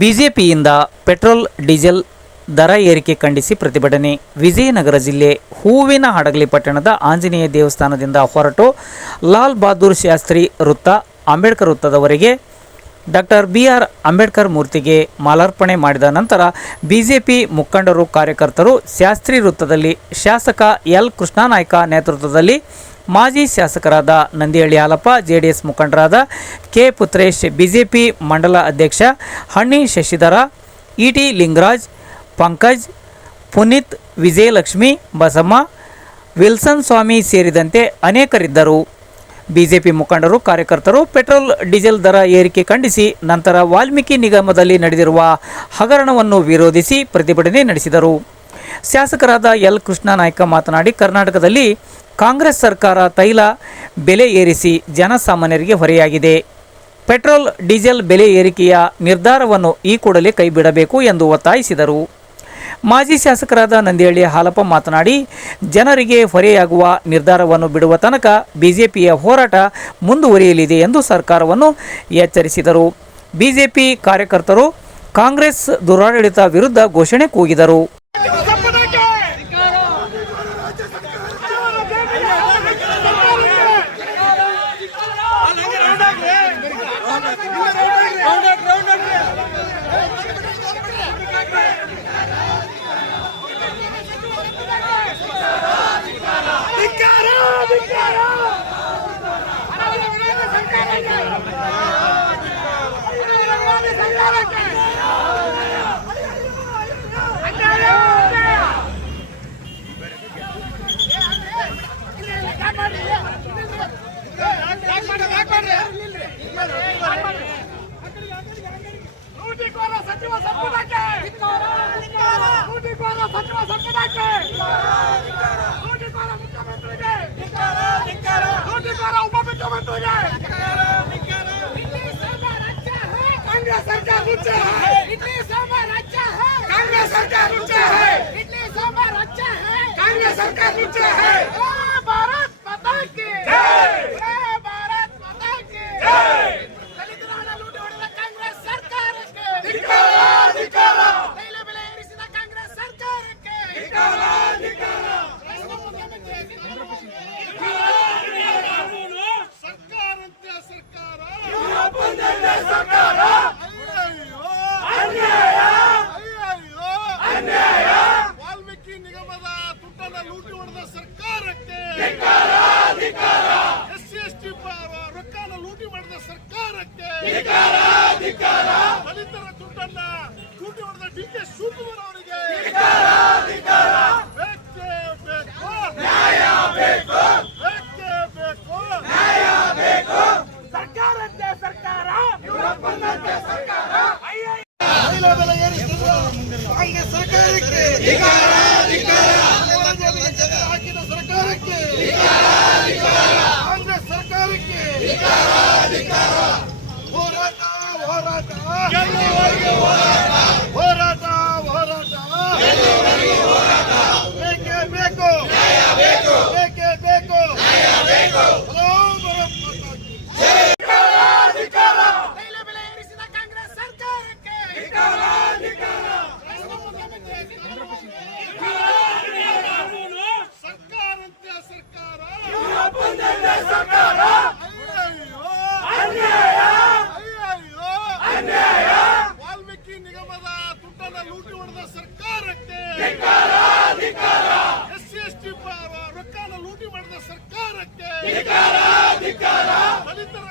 ಬಿಜೆಪಿಯಿಂದ petrol, diesel ದರ ಏರಿಕೆ ಖಂಡಿಸಿ ಪ್ರತಿಭಟನೆ. ವಿಜಯನಗರ ಜಿಲ್ಲೆ ಹೂವಿನ ಹಡಗಲಿ ಪಟ್ಟಣದ ಆಂಜನೇಯ ದೇವಸ್ಥಾನದಿಂದ ಹೊರಟು ಲಾಲ್ ಬಹದ್ದೂರ್ ಶಾಸ್ತ್ರಿ ವೃತ್ತ ಅಂಬೇಡ್ಕರ್ ವೃತ್ತದವರೆಗೆ ಡಾಕ್ಟರ್ ಬಿ ಆರ್ ಅಂಬೇಡ್ಕರ್ ಮೂರ್ತಿಗೆ ಮಾಲಾರ್ಪಣೆ ಮಾಡಿದ ನಂತರ ಬಿಜೆಪಿ ಮುಖಂಡರು, ಕಾರ್ಯಕರ್ತರು ಶಾಸ್ತ್ರಿ ವೃತ್ತದಲ್ಲಿ ಶಾಸಕ ಎಲ್ ಕೃಷ್ಣಾನಾಯ್ಕ ನೇತೃತ್ವದಲ್ಲಿ ಮಾಜಿ ಶಾಸಕರಾದ ನಂದಿಹಳ್ಳಿ ಹಾಲಪ್ಪ ಜೆಡಿಎಸ್ ಮುಖಂಡರಾದ ಕೆ ಪುತ್ರೇಶ್, ಬಿಜೆಪಿ ಮಂಡಲ ಅಧ್ಯಕ್ಷ ಹಣ್ಣಿ ಶಶಿಧರ, ಇಟಿ ಲಿಂಗರಾಜ್, ಪಂಕಜ್, ಪುನೀತ್ ವಿಜಯಲಕ್ಷ್ಮಿ, ಬಸಮ್ಮ, ವಿಲ್ಸನ್ ಸ್ವಾಮಿ ಸೇರಿದಂತೆ ಅನೇಕರಿದ್ದರು. ಬಿಜೆಪಿ ಮುಖಂಡರು, ಕಾರ್ಯಕರ್ತರು ಪೆಟ್ರೋಲ್, ಡೀಸೆಲ್ ದರ ಏರಿಕೆ ಖಂಡಿಸಿ ನಂತರ ವಾಲ್ಮೀಕಿ ನಿಗಮದಲ್ಲಿ ನಡೆದಿರುವ ಹಗರಣವನ್ನು ವಿರೋಧಿಸಿ ಪ್ರತಿಭಟನೆ ನಡೆಸಿದರು. ಶಾಸಕರಾದ ಎಲ್ ಕೃಷ್ಣನಾಯ್ಕ ಮಾತನಾಡಿ, ಕರ್ನಾಟಕದಲ್ಲಿ ಕಾಂಗ್ರೆಸ್ ಸರ್ಕಾರ ತೈಲ ಬೆಲೆ ಏರಿಸಿ ಜನಸಾಮಾನ್ಯರಿಗೆ ಹೊರೆಯಾಗಿದೆ. ಪೆಟ್ರೋಲ್, ಡೀಸೆಲ್ ಬೆಲೆ ಏರಿಕೆಯ ನಿರ್ಧಾರವನ್ನು ಈ ಕೂಡಲೇ ಕೈಬಿಡಬೇಕು ಎಂದು ಒತ್ತಾಯಿಸಿದರು. ಮಾಜಿ ಶಾಸಕರಾದ ನಂದಿಹಳ್ಳಿ ಹಾಲಪ್ಪ ಮಾತನಾಡಿ, ಜನರಿಗೆ ಹೊರೆಯಾಗುವ ನಿರ್ಧಾರವನ್ನು ಬಿಡುವ ತನಕ ಬಿಜೆಪಿಯ ಹೋರಾಟ ಮುಂದುವರಿಯಲಿದೆ ಎಂದು ಸರ್ಕಾರವನ್ನು ಎಚ್ಚರಿಸಿದರು. ಬಿಜೆಪಿ ಕಾರ್ಯಕರ್ತರು ಕಾಂಗ್ರೆಸ್ ದುರಾಡಳಿತ ವಿರುದ್ಧ ಘೋಷಣೆ ಕೂಗಿದರು. ಸಚಿವ ಸಂಪುಟಕ್ಕೆ! ಸಚಿವ ಸಂಪುಟಕ್ಕೆ कांग्रेस सरकार ऊँचा है। इतने सामान अच्छा है। कांग्रेस सरकार ऊँचा है। इतने सोमवार अच्छा है। कांग्रेस सरकार ऊँचा है। ಹೋರಾಟ ಹೋರಾಟ ಹೋರಾಟ ಬೇಕೇ ಬೇಕು ಬೇಕೇ ಬೇಕು ಹಲೋ ಭಾರತ್ ಮಾತಾ ಕಿ. ತೈಲ ಬೆಲೆ ಏರಿಸಿದ ಕಾಂಗ್ರೆಸ್ ಸರ್ಕಾರಕ್ಕೆ ಸರ್ಕಾರಂತೆ ಸರ್ಕಾರ ಸರ್ಕಾರ ಅನ್ಯಾಯ ಅಯ್ಯಯ್ಯೋ ಅನ್ಯಾಯ ವಾಲ್ಮೀಕಿ ನಿಗಮದ ದುಡ್ಡನ್ನ ಲೂಟಿ ಹೊಡೆದ ಸರ್ಕಾರಕ್ಕೆ ಎಸ್ ಸಿ ಎಸ್ ಟಿ ರೊಕ್ಕನ ಲೂಟಿ ಮಾಡಿದ ಸರ್ಕಾರಕ್ಕೆ ದಲಿತರ